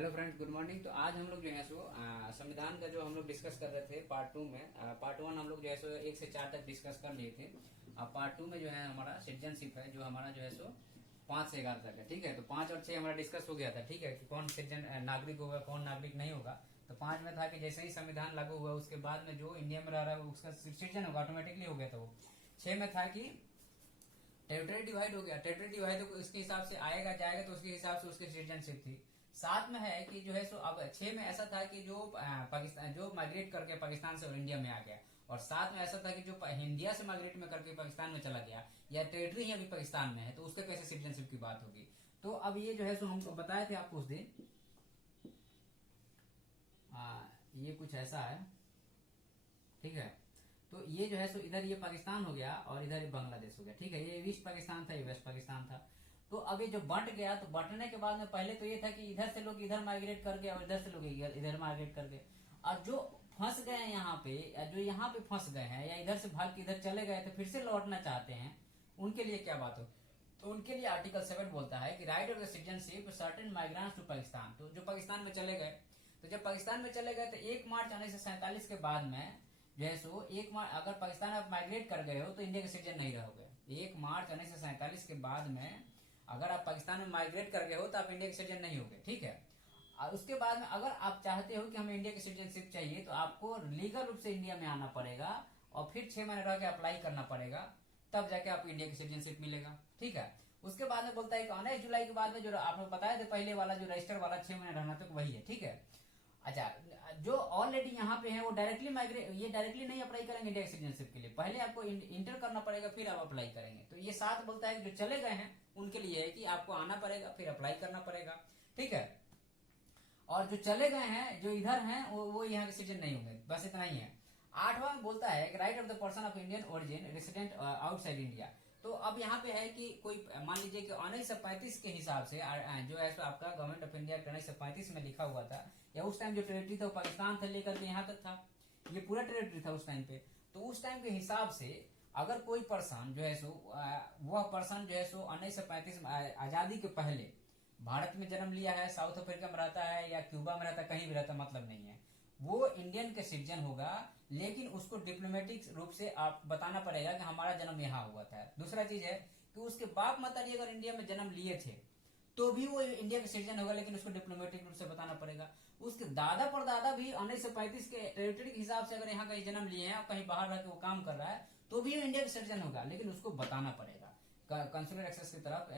Hello friends, good morning. तो आज हम लोग जो है सो संविधान का जो हम लोग डिस्कस कर रहे थे पार्ट टू में। पार्ट वन हम लोग जो है सो 1 से 4 तक डिस्कस कर लिए थे। अब पार्ट टू में जो है हमारा सिटीजनशिप है, जो हमारा जो है सो 5 से 11 तक है। ठीक है, तो 5 और 6 हमारा डिस्कस हो गया था। ठीक है, कि कौन सिटीजन नागरिक होगा, कौन नागरिक नहीं होगा। तो 5 में था कि जैसे ही संविधान लागू हुआ उसके बाद में जो इंडिया में रह रहा है उसका सिटीजन होगा, ऑटोमेटिकली हो गया था वो। 6 में था कि टेरिटरी डिवाइड हो गया। टेरिटरी डिवाइड तो इसके हिसाब से आएगा जाएगा, तो उसके हिसाब से उसकी सिटीजनशिप थी। 7 में है कि जो है सो अब 6 में ऐसा था कि जो पाकिस्तान जो माइग्रेट करके पाकिस्तान से इंडिया में आ गया, और 7 में ऐसा था कि जो इंडिया से माइग्रेट में करके पाकिस्तान में चला गया या टेरिटरी ही अभी पाकिस्तान में है, तो उसके कैसे सिटीजनशिप की बात होगी। तो अब ये जो है सो हमको बताए थे आपको उस दिन, ये कुछ ऐसा है। ठीक है, तो ये जो है सो इधर ये पाकिस्तान हो गया और इधर ये बांग्लादेश हो गया। ठीक है, ये ईस्ट पाकिस्तान था, ये वेस्ट पाकिस्तान था। तो अब ये जो बंट गया, तो बंटने के बाद में पहले तो ये था कि इधर से लोग इधर माइग्रेट कर गए और इधर से लोग इधर माइग्रेट कर गए। और जो फंस गए हैं यहाँ पे, या जो यहाँ पे फंस गए हैं या इधर से भाग के इधर चले गए तो फिर से लौटना चाहते हैं, उनके लिए क्या बात हो। तो उनके लिए आर्टिकल 7 बोलता है कि right of the citizenship certain migrants to Pakistan. तो जो पाकिस्तान में चले गए, तो जब पाकिस्तान में चले गए तो 1 मार्च 1947 के बाद में जो है सो 1 मार्च अगर पाकिस्तान आप माइग्रेट कर गए हो तो इंडिया के सिटीजन नहीं रहोगे। 1 मार्च 1947 के बाद में अगर आप पाकिस्तान में माइग्रेट कर गए हो तो आप इंडिया के सिटीजन नहीं होगे। ठीक है, और उसके बाद में अगर आप चाहते हो कि हमें इंडिया की सिटीजनशिप चाहिए तो आपको लीगल रूप से इंडिया में आना पड़ेगा और फिर 6 महीने रह के अप्लाई करना पड़ेगा, तब जाके आपको इंडिया की सिटीजनशिप मिलेगा। ठीक है, उसके बाद में बोलता है कि 19 जुलाई के बाद में जो आपने बताया था पहले वाला जो रजिस्टर वाला 6 महीने रहना तक वही है। ठीक है, अच्छा, जो ऑलरेडी यहाँ पे है वो डायरेक्टली नहीं अप्लाई करेंगे इंडिया सिटीजनशिप के लिए, पहले आपको इंटर करना पड़ेगा फिर आप अप्लाई करेंगे। तो ये 7 बोलता है कि जो चले गए हैं उनके लिए है कि आपको आना पड़ेगा फिर अप्लाई करना पड़ेगा। ठीक है, और जो चले गए हैं जो इधर हैं वो यहाँ के सिटीजन नहीं होंगे, बस इतना ही है। 8वां में बोलता है कि right of the person of Indian origin resident outside India. तो अब यहाँ पे है कि कोई मान लीजिए कि 1935 के हिसाब से जो है सो आपका गवर्नमेंट ऑफ इंडिया 1935 में लिखा हुआ था, या उस टाइम जो टेरिटरी था वो पाकिस्तान से लेकर के यहाँ तक था, ये पूरा टेरिटरी था उस टाइम पे। तो उस टाइम के हिसाब से अगर कोई पर्सन जो है सो वह पर्सन जो है सो 1935 आजादी के पहले भारत में जन्म लिया है, साउथ अफ्रीका में रहता है या क्यूबा में रहता है, कहीं भी रहता मतलब नहीं है, वो इंडियन के सिटीजन होगा। लेकिन उसको डिप्लोमेटिक रूप से आप बताना पड़ेगा कि हमारा जन्म यहाँ हुआ था। दूसरा चीज है कि उसके बाप माताजी अगर इंडिया में जन्म लिए थे तो भी वो इंडिया के सिटीजन होगा, लेकिन उसको डिप्लोमेटिक रूप से बताना पड़ेगा। उसके दादा परदादा भी 1935 के टेरिटरी के हिसाब से अगर यहाँ कहीं जन्म लिए हैं, कहीं बाहर रह के वो काम कर रहा है, तो भी वो इंडिया का सिटीजन होगा, लेकिन उसको बताना पड़ेगा कंसुलर एक्सेस की तरफ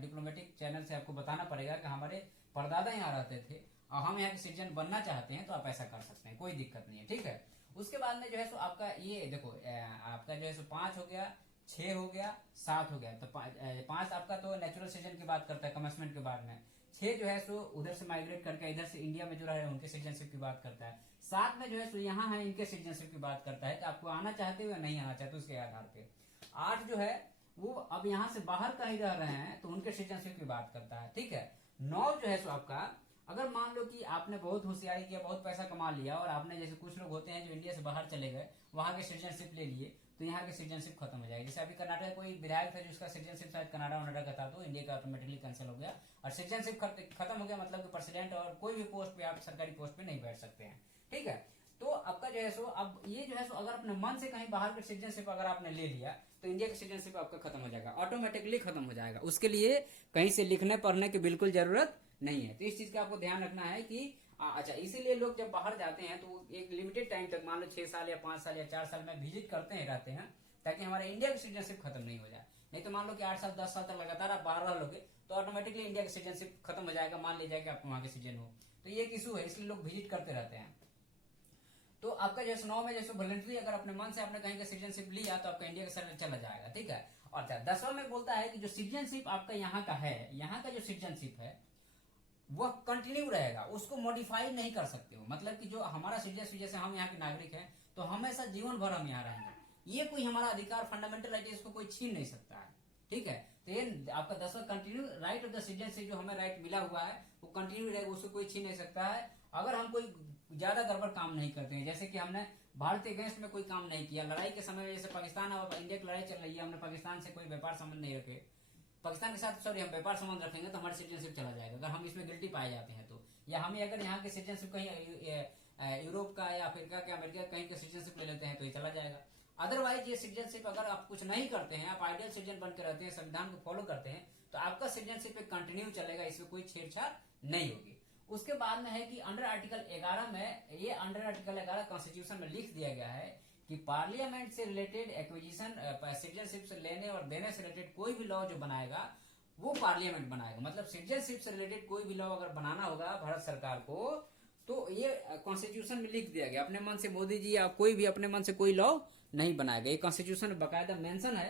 डिप्लोमेटिक चैनल से आपको बताना पड़ेगा कि हमारे परदादा यहाँ रहते थे और हम यहाँ के सिटीजन बनना चाहते हैं, तो आप ऐसा कर सकते हैं, कोई दिक्कत नहीं है। ठीक है, उसके बाद में जो है सो आपका ये देखो आपका जो है सो 5 हो गया, 6 हो गया, 7 हो गया। तो 5 आपका तो नेचुरल सिटीजन की बात करता है कमेंसमेंट के बाद में। 6 जो है सो उधर से माइग्रेट करके इधर से इंडिया में जो रहे उनके सिटीजनशिप की बात करता है। 7 में जो है सो यहाँ है इनके सिटीजनशिप की बात करता है कि आपको आना चाहते हो या नहीं आना चाहते उसके आधार पे। 8 जो है वो अब यहाँ से बाहर कहीं रह रहे हैं तो उनके सिटीजनशिप की बात करता है। ठीक है, 9 जो है सो आपका अगर मान लो कि आपने बहुत होशियारी किया, बहुत पैसा कमा लिया और आपने जैसे कुछ लोग होते हैं जो इंडिया से बाहर चले गए, वहां के सिटीजनशिप ले लिए, तो यहाँ के सिटीजनशिप खत्म हो जाएगी। जैसे अभी कर्नाटक का कोई विधायक था जिसका सिटीजनशिप शायद कनाडा वनाडा का था, तो इंडिया का ऑटोमेटिकली कैंसिल हो गया और सिटीजनशिप खत्म हो गया, मतलब कि प्रेसिडेंट और कोई भी पोस्ट पे आप सरकारी पोस्ट पे नहीं बैठ सकते हैं। ठीक है, तो आपका जो है सो अब ये जो है सो अगर अपने मन से कहीं बाहर के सिटीजनशिप अगर आपने ले लिया तो इंडिया का सिटीजनशिप आपका खत्म हो जाएगा, ऑटोमेटिकली खत्म हो जाएगा। उसके लिए कहीं से लिखने पढ़ने की बिल्कुल जरूरत नहीं है। तो इस चीज का आपको ध्यान रखना है कि अच्छा, इसीलिए लोग जब बाहर जाते हैं तो एक लिमिटेड टाइम तक, मान लो 6 साल या 5 साल या 4 साल में विजिट करते हैं रहते हैं, ताकि हमारे इंडिया की सिटीजनशिप खत्म नहीं हो जाए। नहीं तो मान लो कि 8 साल 10 साल तक लगातार आप बाहर रह लोगे तो ऑटोमेटिकली इंडिया की सिटीजनशिप खत्म हो जाएगा, मान लीजिए कि आप वहां के सिटीजन हो। तो ये एक इशू है, इसलिए लोग विजिट करते रहते हैं। तो आपका जैसे 9 में जैसे वॉलंटरी अगर अपने मन से आपने कहीं का सिटीजनशिप लिया तो आपका इंडिया का सर्वे चला जाएगा। ठीक है, और 10वां में बोलता है कि जो सिटीजनशिप आपका यहाँ का है, यहाँ का जो सिटीजनशिप है वह कंटिन्यू रहेगा, उसको मॉडिफाई नहीं कर सकते हो। मतलब कि जो हमारा सिटीजनशिप, जैसे हम यहाँ के नागरिक हैं तो हमेशा जीवन भर हम यहाँ रहेंगे, ये कोई हमारा अधिकार फंडामेंटल राइट है, इसको कोई छीन नहीं सकता है। ठीक है, तो ये आपका 10वां continue right of the citizenship जो हमें राइट मिला हुआ है वो कंटिन्यू रहेगा, उसको कोई छीन नहीं सकता है। अगर हम कोई ज्यादा गड़बड़ काम नहीं करते हैं, जैसे कि हमने भारत के अगेंस्ट में कोई काम नहीं किया, लड़ाई के समय जैसे पाकिस्तान और इंडिया की लड़ाई चल रही है, हमने पाकिस्तान से कोई व्यापार संबंध नहीं रखे, पाकिस्तान के साथ सॉरी हम व्यापार संबंध रखेंगे तो हमारा सिटीजनशिप चला जाएगा अगर हम इसमें गिल्टी पाए जाते हैं तो, या हमें अगर यहाँ के सिटीजनशिप कहीं यूरोप का या अफ्रीका का अमेरिका कहीं का सिटीजनशिप ले लेते हैं तो ये चला जाएगा। अदरवाइज ये सिटीजनशिप अगर आप कुछ नहीं करते हैं, आप आइडियल सिटीजन बन के रहते हैं, संविधान को फॉलो करते हैं, तो आपका सिटीजनशिप कंटिन्यू चलेगा, इसमें कोई छेड़छाड़ नहीं होगी। उसके बाद में है कि अंडर आर्टिकल 11 में, ये अंडर आर्टिकल 11 कॉन्स्टिट्यूशन में लिख दिया गया है कि पार्लियामेंट से रिलेटेड एक्विजिशन सिटीजनशिप से लेने और देने से रिलेटेड कोई भी लॉ जो बनाएगा वो पार्लियामेंट बनाएगा। मतलब सिटीजनशिप से रिलेटेड कोई भी लॉ अगर बनाना होगा भारत सरकार को तो ये कॉन्स्टिट्यूशन में लिख दिया गया। अपने मन से मोदी जी या कोई भी अपने मन से कोई लॉ नहीं बनाएगा। ये कॉन्स्टिट्यूशन में बाकायदा मेंशन है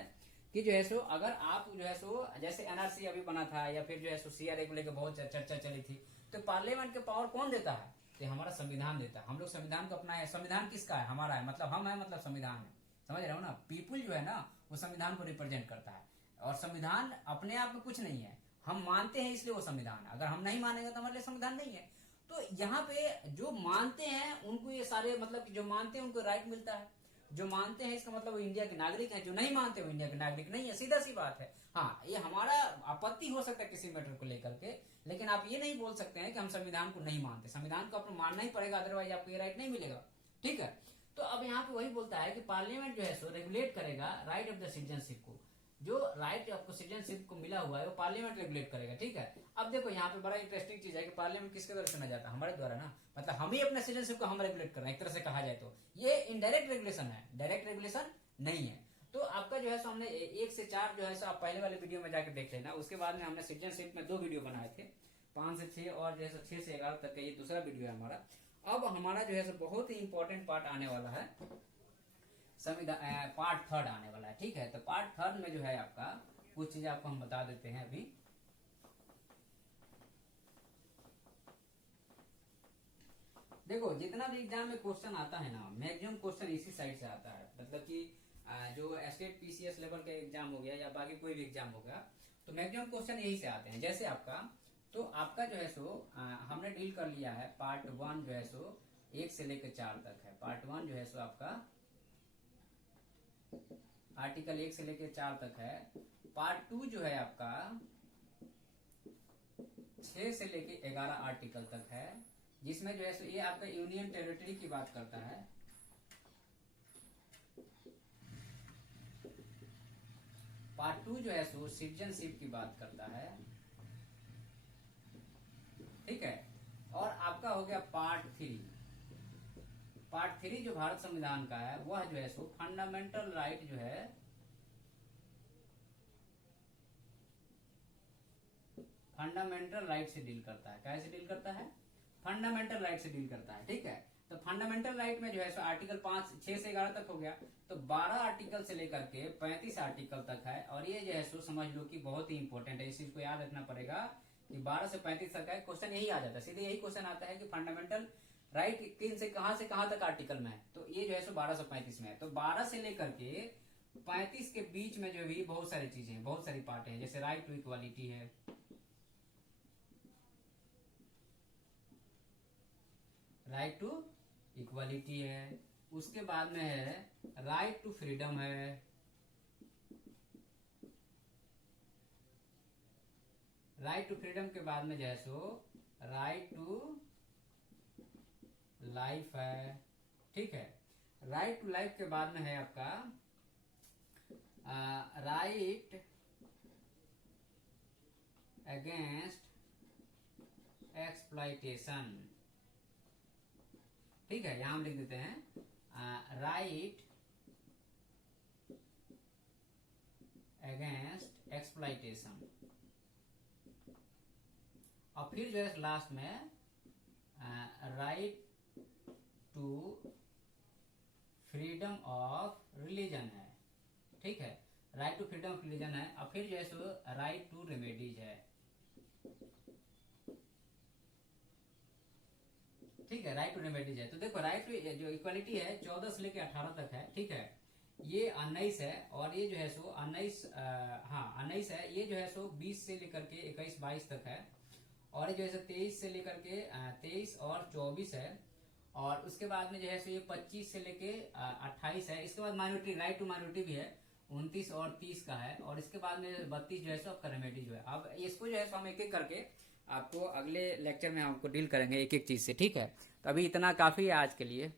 कि जो है सो अगर आप जो है सो जैसे एनआरसी अभी बना था या फिर जो है सो सीआरए को लेकर बहुत चर्चा चली थी, तो पार्लियामेंट के पावर कौन देता है? तो हमारा संविधान देता है। हम लोग संविधान को अपना है। संविधान किसका है? हमारा है। मतलब हम है, मतलब संविधान है। समझ रहे हो ना? पीपुल जो है ना वो संविधान को रिप्रेजेंट करता है और संविधान अपने आप में कुछ नहीं है, हम मानते हैं इसलिए वो संविधान है। अगर हम नहीं मानेंगे तो हमारे लिए संविधान नहीं है। तो यहाँ पे जो मानते हैं उनको ये सारे मतलब जो मानते हैं उनको राइट मिलता है। जो मानते हैं इसका मतलब वो इंडिया के नागरिक हैं, जो नहीं मानते वो इंडिया के नागरिक नहीं है। सीधा सी बात है। हाँ, ये हमारा आपत्ति हो सकता है किसी मैटर को लेकर के, लेकिन आप ये नहीं बोल सकते हैं कि हम संविधान को नहीं मानते। संविधान को आपको मानना ही पड़ेगा, अदरवाइज आपको ये राइट नहीं मिलेगा। ठीक है। तो अब यहाँ पे वही बोलता है कि पार्लियामेंट जो है सो रेगुलेट करेगा राइट ऑफ द सिटीजनशिप को। जो राइट आपको सिटीजनशिप को मिला हुआ है वो पार्लियामेंट रेगुलेट करेगा। ठीक है। अब देखो यहाँ पे बड़ा इंटरेस्टिंग चीज है कि पार्लियामेंट किसके द्वारा चुना जाता है? हमारे द्वारा ना। मतलब हम ही अपने सिटीजनशिप को हम रेगुलेट कर रहे हैं, एक तरह से कहा जाए तो। ये इनडायरेक्ट रेगुलेशन है, डायरेक्ट रेगुलेशन नहीं है। तो आपका जो है सो हमने 1 से 4 जो है सो आप पहले वाले वीडियो में जाकर देख लेना। उसके बाद में हमने सिटीजनशिप में 2 वीडियो बनाए थे, 5 से 6 और जो है 6 से 11 तक का ये दूसरा वीडियो है हमारा। अब हमारा जो है सो बहुत ही इंपॉर्टेंट पार्ट आने वाला है, संविधान पार्ट 3 आने वाला है। ठीक है। तो पार्ट 3 में जो है आपका कुछ चीजें आपको हम बता देते हैं अभी। देखो जितना भी एग्जाम में क्वेश्चन आता है ना, मैक्सिमम क्वेश्चन इसी साइड से आता है। मतलब कि जो स्टेट पीसीएस लेवल का एग्जाम हो गया या बाकी कोई भी एग्जाम हो गया, तो मैक्सिमम क्वेश्चन यही से आते हैं। जैसे आपका तो आपका जो है सो हमने डील कर लिया है पार्ट 1 जो है सो 1 से लेकर 4 तक है। पार्ट 1 जो है सो आपका आर्टिकल 1 से लेकर 4 तक है। पार्ट 2 जो है आपका 6 से लेकर 11 आर्टिकल तक है, जिसमें जो है सो ये आपका यूनियन टेरिटरी की बात करता है। पार्ट 2 जो है सो सिटीजनशिप की बात करता है। ठीक है। और आपका हो गया पार्ट 3। पार्ट 3 जो भारत संविधान का है वह जो है सो फंडामेंटल राइट जो है फंडामेंटल राइट से डील करता है। कैसे डील करता है? फंडामेंटल राइट से डील करता है। ठीक है। तो फंडामेंटल राइट में जो है सो आर्टिकल 6 से 11 तक हो गया, तो 12 आर्टिकल से लेकर के 35 आर्टिकल तक है। और ये जो है सो समझ लो कि बहुत ही इंपॉर्टेंट है, इस चीज को याद रखना पड़ेगा कि 12 से 35 तक है। क्वेश्चन यही आ जाता है, सीधे यही क्वेश्चन आता है कि फंडामेंटल राइट किन से कहां तक आर्टिकल में है, तो ये जो है सो 12 से 35 में है। तो 12 से लेकर के 35 के बीच में जो भी बहुत सारी चीजें हैं, बहुत सारी पार्ट है, जैसे राइट टू इक्वालिटी है, राइट टू इक्वालिटी है। उसके बाद में है राइट टू फ्रीडम है, राइट टू फ्रीडम के बाद में जो है सो राइट टू लाइफ है। ठीक है। राइट टू लाइफ के बाद में है आपका राइट अगेंस्ट एक्सप्लॉइटेशन। ठीक है। यहां हम लिख देते हैं राइट अगेंस्ट एक्सप्लॉइटेशन। और फिर जो है लास्ट में right to freedom of religion है। ठीक है। Right to freedom of religion है। और फिर जो है सो राइट टू रेमेडीज है। ठीक है। राइट टू रेमेडीज है। तो देखो राइट टू जो इक्वालिटी है 14 से लेकर 18 तक है। ठीक है। ये 19 है और ये जो है सो 19 है। ये जो है सो 20 से लेकर के 21-22 तक है। और ये जो है 23 से लेकर के 23 और 24 है। और उसके बाद में जो है सो ये 25 से लेके 28 है। इसके बाद माइनॉरिटी, राइट टू माइनॉरिटी भी है, 29 और 30 का है, और इसके बाद में 32 जो है सो आपका रेमेडी जो है। अब इसको जो है सो हम एक एक करके आपको अगले लेक्चर में आपको डील करेंगे एक एक चीज से, ठीक है। तो अभी इतना काफी है आज के लिए।